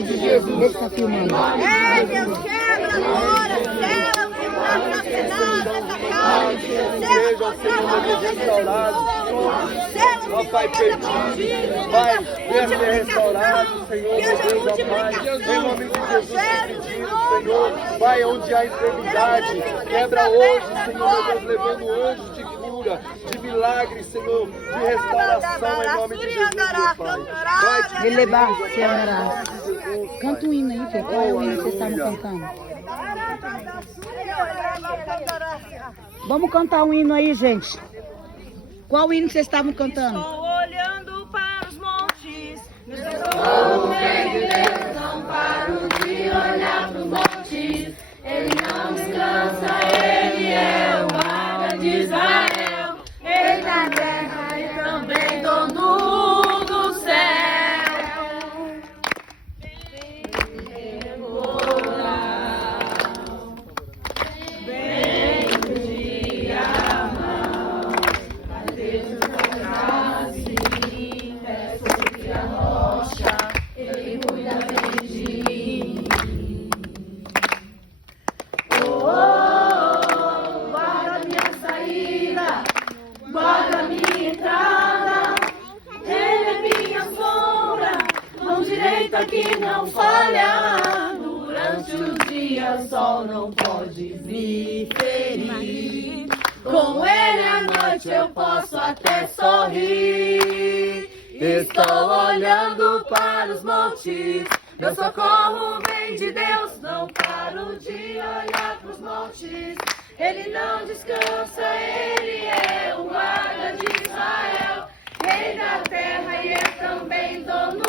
nome de Jesus. Ele está filmando. Ei, Deus, quebra agora, céu, que está assassinado essa casa. Seja, Senhor, restaurado. Ó Pai perdido, Pai, venha ser restaurado, Senhor, meu Deus, ó Pai. Em nome de Jesus, pedimos, Senhor. Pai, onde há enfermidade, quebra hoje, Senhor, meu Deus, levando anjos de cura, de milagre, Senhor, de restauração, em nome de Jesus, meu Pai. Vai, Ele se andará. Canta um hino aí, filho. Qual é o hino que vocês estavam cantando? Vamos cantar um hino aí, gente. Qual hino que vocês estavam cantando? Estou olhando para os montes. Sou o rei de Deus, não paro de olhar para os montes. Ele não descansa, ele é o guarda de Israel. Ele da terra e também dono do céu. Guarda minha entrada, ele é minha sombra, mão direita que não falha. Durante o dia o sol não pode me ferir. Com ele à noite eu posso até sorrir. Estou olhando para os montes, meu socorro vem de Deus. Não paro de olhar para os montes. Ele não descansa, ele é o guarda de Israel, rei da terra e é também dono